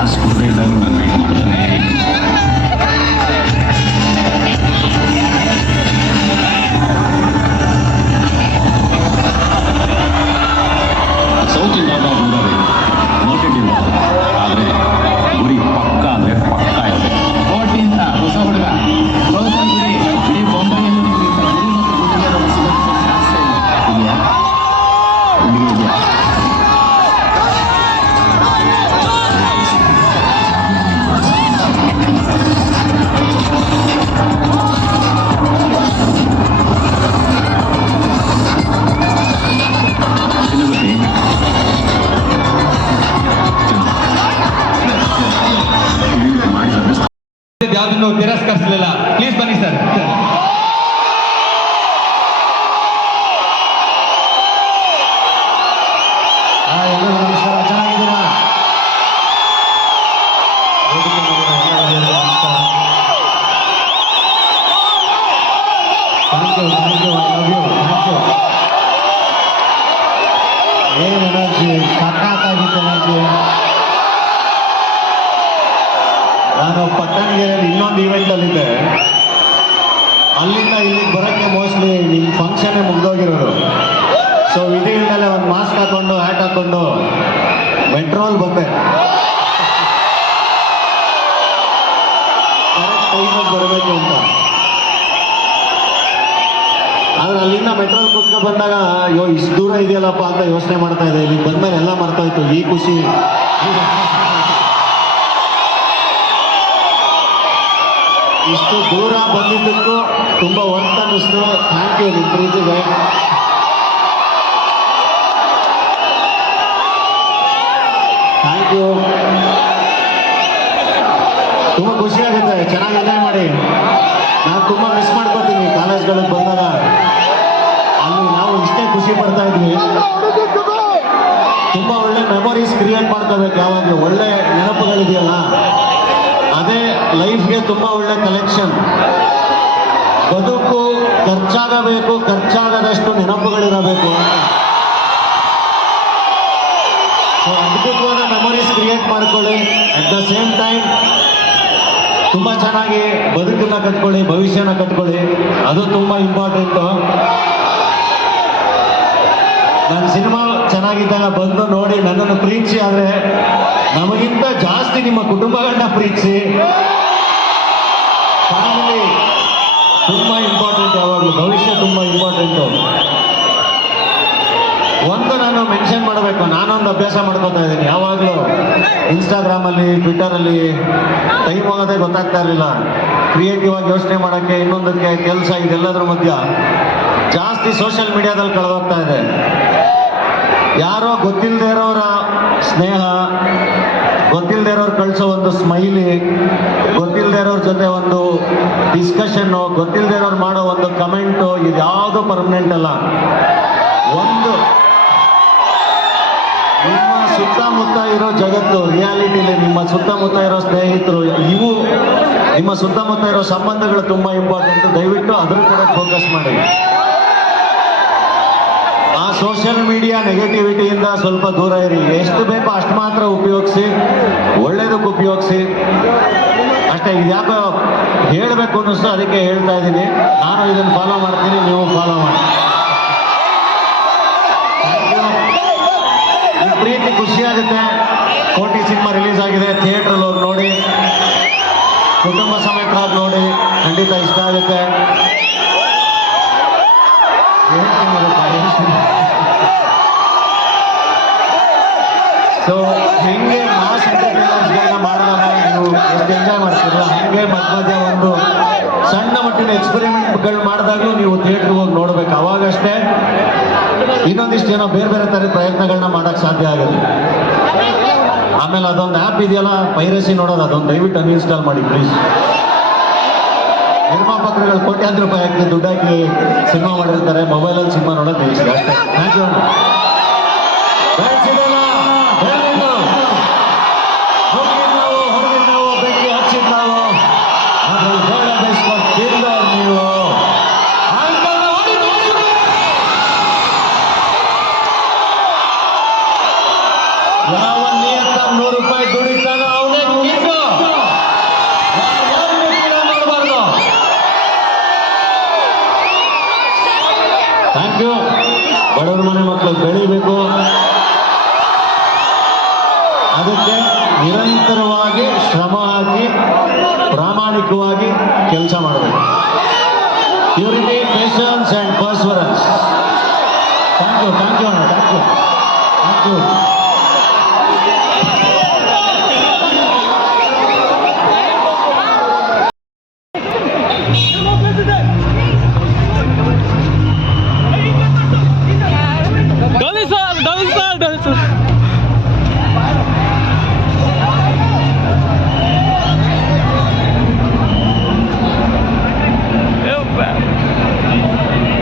Chance ಕೊಡದೇ ಇದ್ದಾಗ ನಾನು ವೆಯ್ಟ್ ಮಾಡ್ತಾನೆ ಯಾವ್ದನ್ನು ತಿರಸ್ಕರಿಸಲಿಲ್ಲ ಪ್ಲೀಸ್ ಬನ್ನಿ ಸರ್ ಎಲ್ಲರಿಗೂ ನಮಸ್ಕಾರ ಚೆನ್ನಾಗಿದ್ದೀರಾ ವೇದಿಕೆ ಮೇಲಿನ ಎಲ್ಲರಿಗೂ ನಮಸ್ಕಾರ. Thank you, ನಾನು ಪಟ್ಟಣಗೆರೆಯಲ್ಲಿ ಇನ್ನೊಂದು ಇವೆಂಟಲ್ಲಿದ್ದೆ ಅಲ್ಲಿಂದ. ಇಲ್ಲಿಗೆ ಬರೋಕ್ಕೆ ಮೋಸ್ಟ್ಲಿ ನಿಮ್ಮ ಫಂಕ್ಷನ್ನೇ ಮುಗ್ದೋಗಿರೋರು ಸೊ ಇದೇ ಮೇಲೆ ಒಂದು ಮಾಸ್ಕ್ ಹಾಕೊಂಡು ಹ್ಯಾಟ್ ಹಾಕೊಂಡು ಮೆಟ್ರೋಲ್ ಬಂದೆ. ಬರಬೇಕು ಅಂತ. ಆದ್ರೆ ಅಲ್ಲಿಂದ ಮೆಟ್ರೋಲ್ ಕೂತ್ಕೊಂಡು ಬಂದಾಗ, ಅಯ್ಯೋ, ಇಷ್ಟು ದೂರ ಇದೆಯಲ್ಲಪ್ಪ ಅಂತ ಯೋಚನೆ ಮಾಡ್ತಾ ಇದೆ ಇಲ್ಲಿ ಬಂದ್ಮೇಲೆ ಎಲ್ಲ ಮರ್ತೋಯ್ತು. ಈ ಖುಷಿ. ಇಷ್ಟು ದೂರ ಬಂದಿದ್ದಕ್ಕೂ ತುಂಬ ವರ್ತ್ ಅನ್ನಿಸ್ತು ಥ್ಯಾಂಕ್ ಯು ನಿಮ್ಮ ಪ್ರೀತಿಗೆ ಥ್ಯಾಂಕ್ ಯು ತುಂಬ ಖುಷಿ ಆಗುತ್ತೆ. ಚೆನ್ನಾಗಿ ಎಂಜಾಯ್ ಮಾಡಿ. ನಾನು ತುಂಬ ಮಿಸ್ ಮಾಡ್ಕೊತೀನಿ ಕಾಲೇಜ್ಗಳಿಗೆ ಬಂದಾಗ. ಅಲ್ಲಿ ನಾವು ಇಷ್ಟೇ ಖುಷಿ ಪಡ್ತಾ ಇದ್ವಿ. ತುಂಬ ಒಳ್ಳೆ ಮೆಮೊರೀಸ್ ಕ್ರಿಯೇಟ್ ಮಾಡ್ಕೋಬೇಕು ಯಾವಾಗಲೂ. ಒಳ್ಳೆ ನೆನಪುಗಳಿದೆಯಲ್ಲ. ಅದೇ ಲೈಫ್ಗೆ ತುಂಬ ಒಳ್ಳೆ ಕಲೆಕ್ಷನ್ ಬದುಕು ಖರ್ಚಾಗಬೇಕು ಖರ್ಚಾಗದಷ್ಟು ನೆನಪುಗಳಿರಬೇಕು. ಸೊ ಅದ್ಭುತವಾದ ಮೆಮೊರೀಸ್ ಕ್ರಿಯೇಟ್ ಮಾಡ್ಕೊಳ್ಳಿ. ಅಟ್ ದ ಸೇಮ್ ಟೈಮ್ ತುಂಬ ಚೆನ್ನಾಗಿ ಬದುಕನ್ನ ಕಟ್ಕೊಳ್ಳಿ, ಭವಿಷ್ಯನ ಕಟ್ಕೊಳ್ಳಿ. ಅದು ತುಂಬ ಇಂಪಾರ್ಟೆಂಟು ನನ್ನ ಸಿನಿಮಾ ಚೆನ್ನಾಗಿದ್ದಾಗ ಬಂದು ನೋಡಿ ನನ್ನನ್ನು ಪ್ರೀತಿಸಿ, ಆದರೆ ನಮಗಿಂತ ಜಾಸ್ತಿ ನಿಮ್ಮ ಕುಟುಂಬಗಳನ್ನ ಪ್ರೀತಿಸಿ. ಫ್ಯಾಮಿಲಿ ತುಂಬ ಇಂಪಾರ್ಟೆಂಟ್ ಯಾವಾಗಲೂ ಭವಿಷ್ಯ ತುಂಬ ಇಂಪಾರ್ಟೆಂಟು ಒಂದು ನಾನು ಮೆನ್ಷನ್ ಮಾಡಬೇಕು, ನಾನೊಂದು ಅಭ್ಯಾಸ ಮಾಡ್ಕೊತಾ ಇದ್ದೀನಿ. ಯಾವಾಗಲೂ ಇನ್ಸ್ಟಾಗ್ರಾಮಲ್ಲಿ ಟ್ವಿಟ್ಟರಲ್ಲಿ ಟೈಮ್ ಹೋಗೋದೇ ಗೊತ್ತಾಗ್ತಾ ಇರಲಿಲ್ಲ. ಕ್ರಿಯೇಟಿವ್ ಆಗಿ ಯೋಚನೆ ಮಾಡೋಕ್ಕೆ, ಇನ್ನೊಂದಕ್ಕೆ ಕೆಲಸ, ಇದೆಲ್ಲದರ ಮಧ್ಯ ಜಾಸ್ತಿ ಸೋಷಿಯಲ್ ಮೀಡಿಯಾದಲ್ಲಿ ಕಳೆದೋಗ್ತಾ ಇದೆ. ಯಾರೋ ಗೊತ್ತಿಲ್ಲದೆ ಇರೋರ ಸ್ನೇಹ ಗೊತ್ತಿಲ್ಲದೆ ಇರೋರು ಕಳಿಸೋ ಒಂದು ಸ್ಮೈಲಿ ಗೊತ್ತಿಲ್ಲದೆ ಇರೋರ ಜೊತೆ ಒಂದು ಡಿಸ್ಕಷನ್ನು ಗೊತ್ತಿಲ್ಲದೆ ಇರೋರು ಮಾಡೋ ಒಂದು ಕಮೆಂಟು ಇದ್ಯಾವುದು ಪರ್ಮನೆಂಟ್ ಅಲ್ಲ. ಒಂದು. ನಿಮ್ಮ ಸುತ್ತಮುತ್ತ ಇರೋ ಜಗತ್ತು ರಿಯಾಲಿಟಿಲಿ ನಿಮ್ಮ ಸುತ್ತಮುತ್ತ ಇರೋ ಸ್ನೇಹಿತರು, ಇವು ನಿಮ್ಮ ಸುತ್ತಮುತ್ತ ಇರೋ ಸಂಬಂಧಗಳು ತುಂಬ ಇಂಪಾರ್ಟೆಂಟ್ ದಯವಿಟ್ಟು ಅದ್ರ ಕೂಡ ಫೋಕಸ್ ಮಾಡಿ. ಆ ಸೋಷಿಯಲ್ ಮೀಡಿಯಾ ನೆಗೆಟಿವಿಟಿಯಿಂದ ಸ್ವಲ್ಪ ದೂರ ಇರಿ. ಎಷ್ಟು ಬೇಕೋ ಅಷ್ಟು ಮಾತ್ರ ಉಪಯೋಗಿಸಿ, ಒಳ್ಳೇದಕ್ಕೆ ಉಪಯೋಗಿಸಿ. ಅಷ್ಟೇ ಇದ್ಯಾಕೋ ಹೇಳಬೇಕು ಅನ್ನಿಸ್ತು, ಅದಕ್ಕೆ ಹೇಳ್ತಾ ಇದ್ದೀನಿ. ನಾನು ಇದನ್ನು ಫಾಲೋ ಮಾಡ್ತೀನಿ, ನೀವು ಫಾಲೋ ಮಾಡಿ. ಪ್ರೀತಿ ಖುಷಿಯಾಗುತ್ತೆ ಕೋಟಿ ಸಿನಿಮಾ ರಿಲೀಸ್ ಆಗಿದೆ ಥಿಯೇಟ್ರಲ್ಲಿ ಹೋಗಿ ನೋಡಿ. ಕುಟುಂಬ ಸಮೇತರಾಗಿ ನೋಡಿ, ಖಂಡಿತ ಇಷ್ಟ ಆಗುತ್ತೆ. ಸೊ ಹೆಂಗೆ ಮಾಸ್ ಎಂಟರ್ಟೈನರ್ಸ್ಗಳನ್ನ ಮಾಡಿದಾಗ ನೀವು ಎಷ್ಟು ಎಂಜಾಯ್ ಮಾಡ್ತೀರಲ್ಲ ಹಾಗೆ ಮಧ್ಯ ಮಧ್ಯ ಒಂದು ಸಣ್ಣ ಮಟ್ಟಿನ ಎಕ್ಸ್ಪೆರಿಮೆಂಟ್ಗಳು ಮಾಡಿದಾಗಲೂ ನೀವು ಥಿಯೇಟ್ರಿಗೆ ಹೋಗಿ ನೋಡ್ಬೇಕು. ಅವಾಗಷ್ಟೇ ಇನ್ನೊಂದಿಷ್ಟು ಏನೋ ಬೇರೆ ಬೇರೆ ಥರದ ಪ್ರಯತ್ನಗಳನ್ನ ಮಾಡೋಕ್ಕೆ ಸಾಧ್ಯ ಆಗುತ್ತೆ ಆಮೇಲೆ ಅದೊಂದು ಆ್ಯಪ್ ಇದೆಯಲ್ಲ ಪೈರಸಿ ನೋಡೋದು ಅದೊಂದು ದಯವಿಟ್ಟು ಅನ್ಇನ್ಸ್ಟಾಲ್ ಮಾಡಿ ಪ್ಲೀಸ್ ನಿರ್ಮಾಪಕರುಗಳು ಕೋಟ್ಯಾಂತರ ರೂಪಾಯಿ ಹಾಕಿ ದುಡ್ಡು ಹಾಕಿ ಸಿನಿಮಾ ಮಾಡಿರ್ತಾರೆ ಮೊಬೈಲಲ್ಲಿ ಸಿನಿಮಾ ನೋಡೋದು ಇಷ್ಟ ಅಷ್ಟೇ ಥ್ಯಾಂಕ್ ಯು ಯಾವ ನಿಯತ್ತ ನೂರು ರೂಪಾಯಿ ದುಡಿತಾನೋ ಅವನೇ ಕಿಂಗು ಮಾಡಬಾರ್ದು ಥ್ಯಾಂಕ್ ಯು ಬಡವ್ರ ಮನೆ ಮಕ್ಕಳು ಬೆಳಿಬೇಕು. ಅದಕ್ಕೆ ನಿರಂತರವಾಗಿ ಶ್ರಮ ಹಾಕಿ, ಪ್ರಾಮಾಣಿಕವಾಗಿ ಕೆಲಸ ಮಾಡಬೇಕು. Purity patience and perseverance thank you thank you ಅಣ್ಣ ಥ್ಯಾಂಕ್ ಯು ಥ್ಯಾಂಕ್ ಯು 但是。